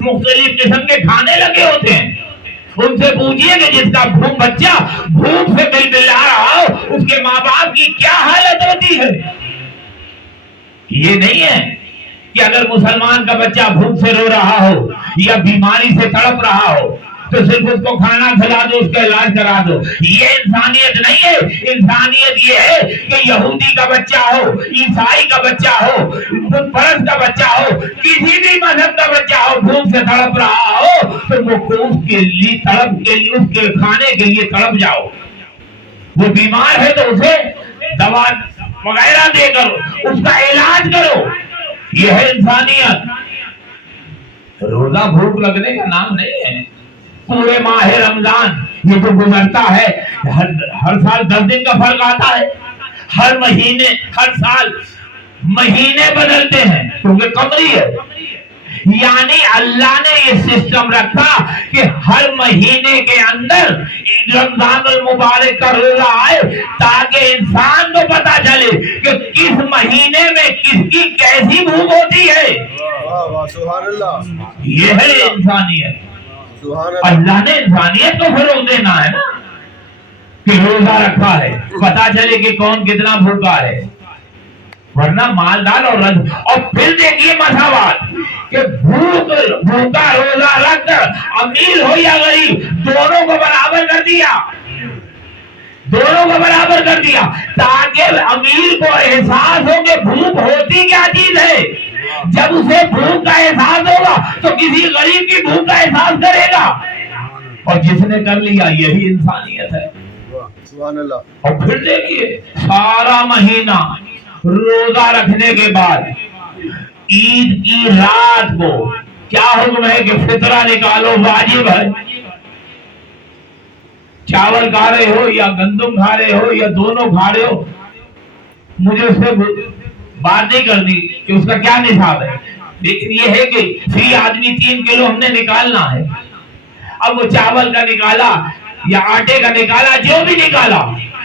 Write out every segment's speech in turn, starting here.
مختلف قسم کے کھانے لگے ہوتے ہیں. ان سے پوچھئے کہ جس کا بچہ بھوک سے بلبلا رہا ہو اس کے ماں باپ کی کیا حالت ہوتی ہے. یہ نہیں ہے کہ اگر مسلمان کا بچہ بھوک سے رو رہا ہو یا بیماری سے تڑپ رہا ہو تو صرف اس کو کھانا کھلا دو، اس کا علاج کرا دو. یہ انسانیت نہیں ہے. انسانیت یہ ہے کہ یہودی کا بچہ ہو، عیسائی کا بچہ ہو، بت پرست کا بچہ ہو، کسی بھی مذہب کا بچہ ہو، بھوک سے تڑپ رہا ہو تو وہ اس کے لیے تڑپ کے لیے، اس کے کھانے کے لیے تڑپ جاؤ. وہ بیمار ہے تو اسے دوا وغیرہ دے کرو، اس کا علاج کرو. یہ ہے انسانیت. روزہ بھوک لگنے کا نام نہیں ہے. پورے ماہ رمضان یہ تو گزرتا ہے، ہر سال 10 دن کا فرق آتا ہے. ہر مہینے، ہر سال مہینے بدلتے ہیں کیونکہ قمری ہے. یعنی اللہ نے یہ سسٹم رکھا کہ ہر مہینے کے اندر رمضان المبارک کا روزہ آئے تاکہ انسان کو پتا چلے کہ کس مہینے میں کس کی کیسی بھوک ہوتی ہے. سبحان اللہ. یہ ہے انسانیت. اللہ نے انسانیت کو فروغ دینا ہے نا کہ روزہ رکھا ہے، پتا چلے کہ کون کتنا بھوکا ہے. ورنہ مالدار اور پھر دیکھیے مساوات کہ بھوکا روزہ رکھ کر امیر ہو یا غریب دونوں کو برابر کر دیا. دونوں کو برابر کر دیا تاکہ امیر کو احساس ہو کہ بھوک ہوتی کیا چیز ہے. جب اسے بھوک کا احساس ہوگا تو کسی غریب کی بھوک کا احساس کرے گا. اور جس نے کر لیا یہی انسانیت ہے. سبحان اللہ. اور پھر دیکھیے سارا مہینہ روزہ رکھنے کے بعد عید کی رات کو کیا حکم ہے کہ فطرہ نکالو، واجب ہے. چاول کھا رہے ہو یا گندم کھا رہے ہو یا دونوں کھا رہے ہو، مجھے اس سے بات نہیں کرنی کہ اس کا کیا نصاب ہے، لیکن یہ ہے کہ فی آدمی 3 کلو ہم نے نکالنا ہے. اب وہ چاول کا نکالا یا آٹے کا نکالا، جو بھی نکالا،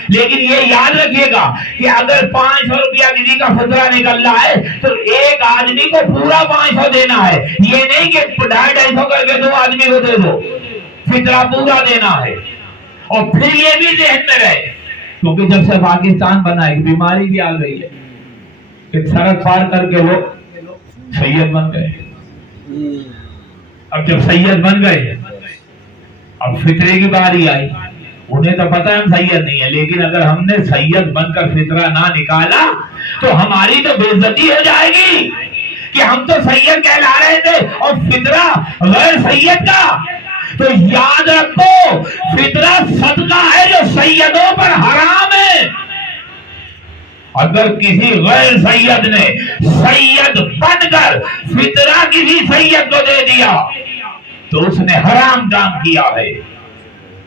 لیکن یہ یاد رکھیے گا کہ اگر 500 روپیہ کسی کا فطرہ نکل رہا ہے تو ایک آدمی کو پورا 500 دینا ہے. یہ نہیں کہ 250 کر کے 2 آدمی کو دے دو، فطرہ پورا دینا ہے. اور پھر یہ بھی ذہن میں رہے کیونکہ جب سے پاکستان بنا ہے بیماری بھی آ گئی ہے کہ سڑک پار کر کے وہ سید بن گئے. اب جب سید بن گئے اب فطرے کی باری آئی. انہیں تو پتہ ہم سید نہیں ہے، لیکن اگر ہم نے سید بن کر فطرہ نہ نکالا تو ہماری تو بے عزتی ہو جائے گی کہ ہم تو سید کہلا رہے تھے اور فطرہ غیر سید کا. تو یاد رکھو فطرہ صدقہ ہے جو سیدوں پر حرام ہے. اگر کسی غیر سید نے سید بن کر فطرہ کسی سید کو دے دیا تو اس نے حرام کام کیا ہے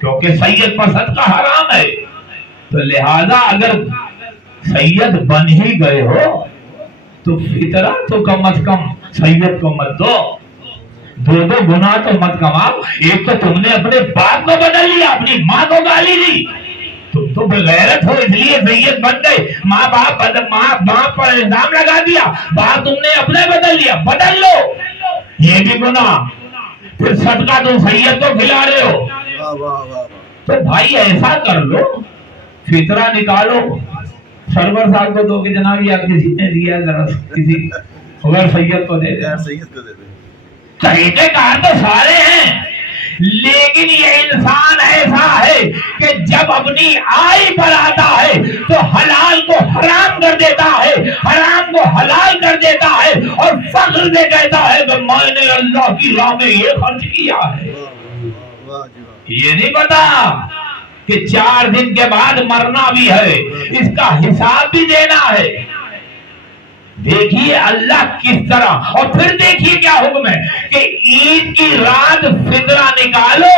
کیونکہ سید پر صدقہ حرام ہے. تو لہذا اگر سید بن ہی گئے ہو تو فطرہ تو کم از کم سید کو مت دو. 2 گناہ تو مت کماؤ. ایک تو تم نے اپنے باپ کو بدل لیا، اپنی ماں کو گالی دی. تم تو بغیرت ہو اس لیے سید بن گئے. ماں باپ پر الزام لگا دیا، باپ تم نے اپنے بدل لیا. بدل لو، یہ بھی گناہ. پھر صدقہ تم سید کو کھلا رہے ہو. تو بھائی ایسا کر لو، فطرہ نکالو، سرور صاحب کو دو کہ جناب یا کسی نے دیا ذرا کسی غیر سید کو دے دے. طریقے کار تو سارے ہیں، لیکن یہ انسان ایسا ہے کہ جب اپنی آئی پر آتا ہے تو حلال کو حرام کر دیتا ہے، حرام کو حلال کر دیتا ہے اور فخر سے کہتا ہے کہ میں نے اللہ کی راہ میں یہ خرچ کیا ہے. یہ نہیں پتا کہ 4 دن کے بعد مرنا بھی ہے، اس کا حساب بھی دینا ہے. دیکھیے اللہ کس طرح. اور پھر دیکھیے کیا حکم ہے کہ عید کی رات فطرہ نکالو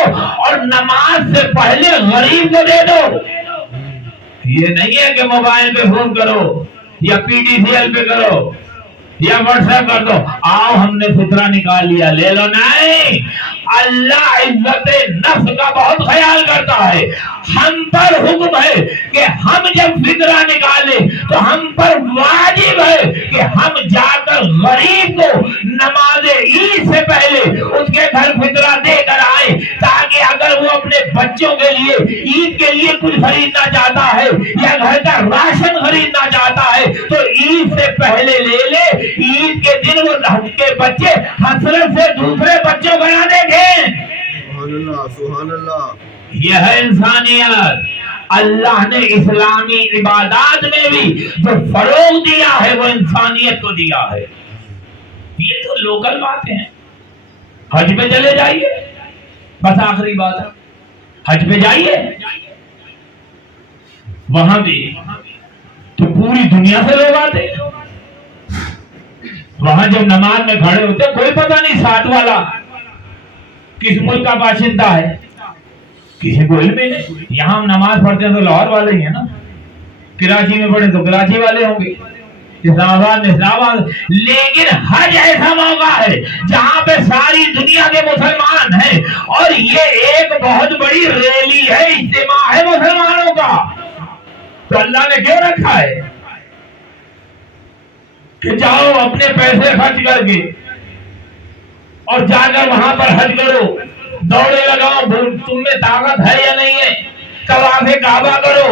اور نماز سے پہلے غریب کو دے دو. یہ نہیں ہے کہ موبائل پہ فون کرو یا PTCL پہ کرو. یا واٹس ایپ کر دو، آؤ ہم نے فطرہ نکال لیا، لے لو، نہیں۔ اللہ عزت نفس کا بہت خیال کرتا ہے، ہم پر حکم ہے کہ ہم جب فطرہ نکالے تو ہم پر واجب ہے کہ ہم جا کر غریب کو نماز عید سے پہلے اس کے گھر فطرہ دے کر آئے، تاکہ اگر وہ اپنے بچوں کے لیے عید کے لیے کچھ خریدنا چاہتا ہے یا گھر کا راشن خریدنا چاہتا ہے تو عید سے پہلے لے لے، عید کے دن وہ کے بچے حسرت سے دوسرے بچوں کو نہ دیکھیں۔ سبحان اللہ، سبحان اللہ۔ یہ ہے انسانیت۔ اللہ نے اسلامی عبادات میں بھی جو فروغ دیا ہے وہ انسانیت کو دیا ہے۔ یہ تو لوکل باتیں ہیں، حج پہ چلے جائیے، بس آخری بات ہے، حج پہ جائیے، وہاں بھی تو پوری دنیا سے لوگ آتے، وہاں جب نماز میں کھڑے ہوتے کوئی پتہ نہیں ساتھ والا کس ملک کا باشندہ ہے، کسی کو علم ہی نہیں۔ یہاں ہم نماز پڑھتے ہیں تو لاہور والے ہی ہیں نا، کراچی میں پڑھیں تو کراچی والے ہوں گے، اسلام آباد میں اسلام آباد۔ لیکن حج ایسا موقع ہے جہاں پہ ساری دنیا کے مسلمان ہیں، اور یہ ایک بہت بڑی ریلی ہے، اجتماع ہے مسلمانوں کا۔ تو اللہ نے کیوں رکھا ہے کہ جاؤ اپنے پیسے خرچ کر کے اور جا کر وہاں پر حج کرو، دوڑے لگاؤ، تم میں طاقت ہے یا نہیں ہے، طواف کعبہ کرو،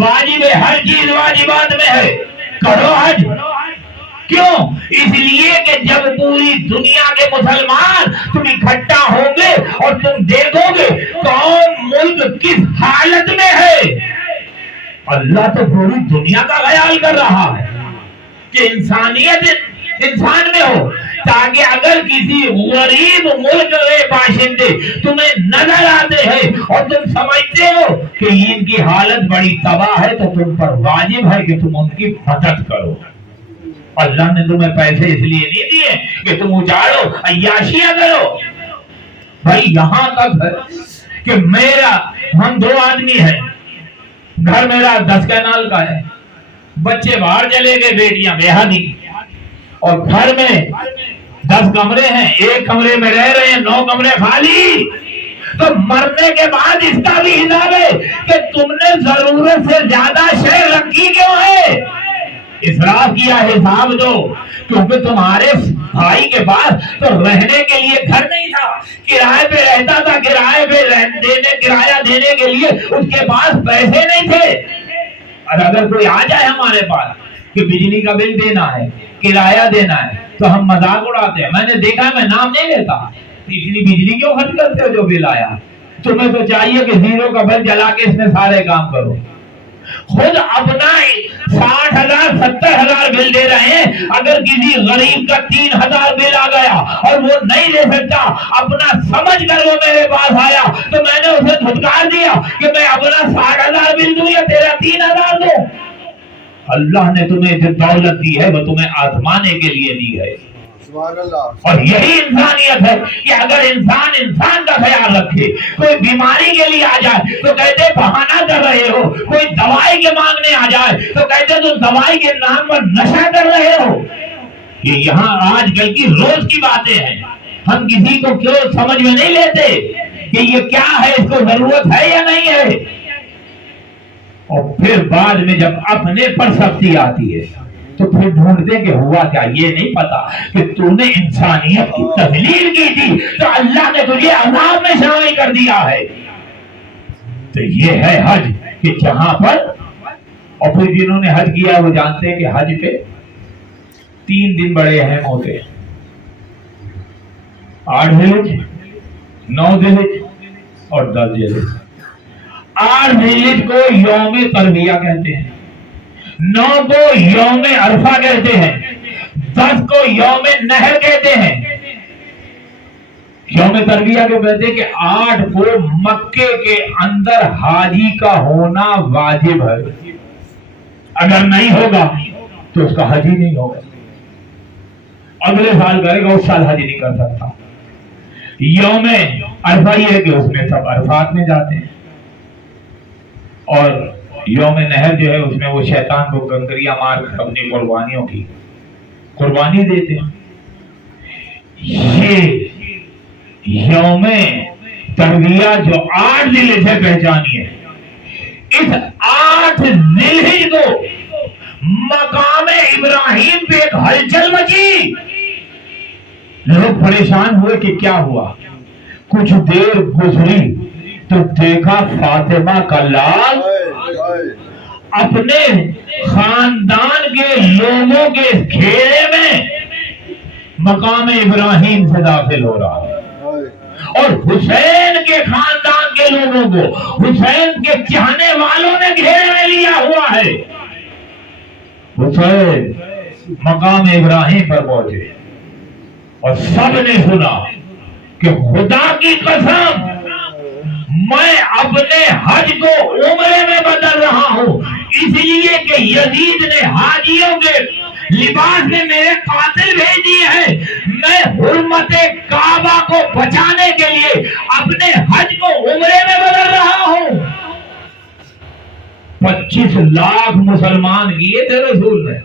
واجب ہے، ہر چیز واجبات میں ہے، کرو حج۔ کیوں؟ اس لیے کہ جب پوری دنیا کے مسلمان تم اکٹھا ہوں گے اور تم دیکھو گے کون ملک کس حالت میں ہے، اللہ تو پوری دنیا کا خیال کر رہا ہے کہ انسانیت انسان میں ہو، تاکہ اگر کسی غریب ملک کے باشندے تمہیں نظر آتے ہیں اور تم سمجھتے ہو کہ ان کی حالت بڑی تباہ ہے تو تم پر واجب ہے کہ تم ان کی مدد کرو۔ اللہ نے تمہیں پیسے اس لیے نہیں دیے کہ تم اجاڑو، عیاشیاں کرو۔ بھائی یہاں تک ہے کہ ہم 2 آدمی ہیں، گھر میرا 10 کنال کا ہے، بچے باہر چلے گئے، بیٹیاں بیاہ دی، اور گھر میں 10 کمرے ہیں، ایک کمرے میں رہ رہے ہیں، 9 کمرے خالی۔ تو مرنے کے بعد اس کا بھی حساب ہے کہ تم نے ضرورت سے زیادہ شے رکھی کیوں ہے، اسراف کیا، حساب دو۔ کیونکہ تمہارے بھائی کے پاس تو رہنے کے لیے گھر نہیں تھا، کرائے پہ رہتا تھا، کرایہ دینے کے لیے اس کے پاس پیسے نہیں تھے۔ اور اگر کوئی آ جائے ہمارے پاس کہ بجلی کا بل دینا ہے، کرایہ دینا ہے، تو ہم مذاق اڑاتے ہیں۔ میں نے دیکھا ہے، میں نام نہیں لیتا، اتنی بجلی کیوں خرچ کرتے ہو جو بل آیا؟ تمہیں تو چاہیے کہ 0 کا بل جلا کے اس میں سارے کام کرو۔ خود اپنا 60,000 70,000 بل دے رہے ہیں، اگر کسی غریب کا 3,000 بل آ گیا اور وہ نہیں دے سکتا، اپنا سمجھ کر وہ میرے پاس آیا تو میں نے اسے دھتکار دیا کہ میں اپنا 60,000 بل دوں یا تیرا 3,000 دوں؟ اللہ نے تمہیں جو دولت دی ہے وہ تمہیں آزمانے کے لیے دی ہے، سبحان اللہ۔ اور یہی انسانیت ہے کہ اگر انسان کا خیال رکھے، کوئی بیماری کے لیے آ جائے تو کہتے بہانہ کر رہے ہو، کوئی دوائی کے مانگنے آ جائے تو کہتے تم دوائی کے نام پر نشہ کر رہے ہو۔ یہ یہاں آج کل کی روز کی باتیں ہیں، ہم کسی کو کیوں سمجھ میں نہیں لیتے کہ یہ کیا ہے، اس کو ضرورت ہے یا نہیں ہے، اور پھر بعد میں جب اپنے پر سختی آتی ہے تو پھر ڈھونڈتے کہ ہوا کیا، یہ نہیں پتا کہ تو نے انسانیت کی تذلیل کی تھی تو اللہ نے تجھے عذاب میں شامل کر دیا ہے۔ تو یہ ہے حج کہ جہاں پر، اور پھر جنہوں نے حج کیا وہ جانتے ہیں کہ حج پہ 3 دن بڑے اہم ہوتے ہیں، 8 ذی الحجہ، 9 ذی الحجہ اور 10 ذی الحجہ۔ 8 ذی الحجہ کو یوم ترویہ کہتے ہیں، 9 کو یوم عرفہ کہتے ہیں، 10 کو یوم نحر کہتے ہیں۔ یوم ترویہ کو کہتے ہیں کہ 8 کو مکے کے اندر حاجی کا ہونا واجب ہے، اگر نہیں ہوگا تو اس کا حج ہی نہیں ہوگا، اگلے سال کرے گا، اس سال حج نہیں کر سکتا۔ یوم عرفہ یہ ہے کہ اس میں سب عرفات میں جاتے ہیں، اور یوم نحر جو ہے اس میں وہ شیطان کو کنکریاں مار کر اپنی قربانیوں کی قربانی دیتے ہیں. یہ یوم ترویہ جو 8 ذی الحجہ ہے پہچانیے. اس 8 ذی الحجہ کو مقام ابراہیم پہ ایک ہلچل مچی. لوگ پریشان ہوئے کہ کیا ہوا. کچھ دیر گزری تو دیکھا فاطمہ کا لال اپنے خاندان کے لوگوں کے گھیرے میں مقام ابراہیم سے داخل ہو رہا ہے اور حسین کے خاندان کے لوگوں کو حسین کے چاہنے والوں نے گھیرے میں لیا ہوا ہے. حسین مقام ابراہیم پر پہنچے اور سب نے سنا کہ خدا کی قسم میں اپنے حج کو عمرے میں بدل رہا ہوں اس لیے کہ یزید نے حاجیوں کے لباس میں میرے قاتل بھیج دیے ہیں. میں حرمت کعبہ کو بچانے کے لیے اپنے حج کو عمرے میں بدل رہا ہوں. 25 لاکھ مسلمان کیے تھے رسول نے.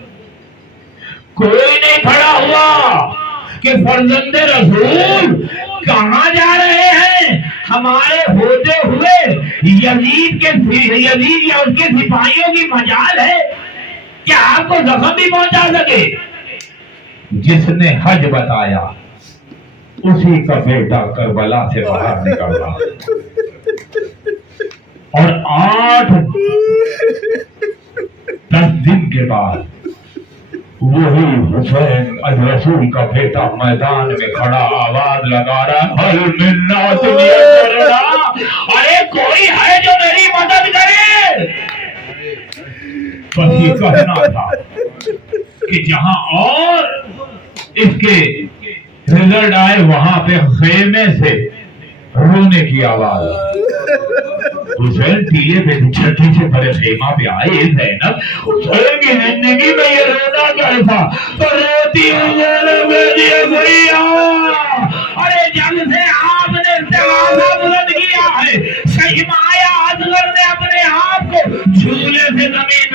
کوئی نہیں کھڑا ہوا کہ فرزند رسول کہاں جا رہے ہیں. ہمارے ہوتے ہوئے یزید یا اس کے سپاہیوں کی مجال ہے کیا آپ کو زخم بھی پہنچا سکے. جس نے حج بتایا اسی کا بیٹا کربلا سے باہر نکل رہا اور 8-10 دن کے بعد وہی حسین رسول کا بیٹا میدان میں کھڑا آواز لگا رہا ہے ارے کوئی ہے جو میری مدد کرے. بس یہ کہنا تھا کہ جہاں اور اس کے رزلٹ آئے وہاں پہ خیمے سے رونے کی آواز. حسین ٹیلے پہ چھٹی سے بڑے خیمہ پہ آئے. زینب حسین کی زندگی میں یہ رونا کیسا تو روتی ارے جب سے آپ نے استغاثہ بلند کیا ہے سیمایہ اصغر نے اپنے آپ کو جھولے سے زمین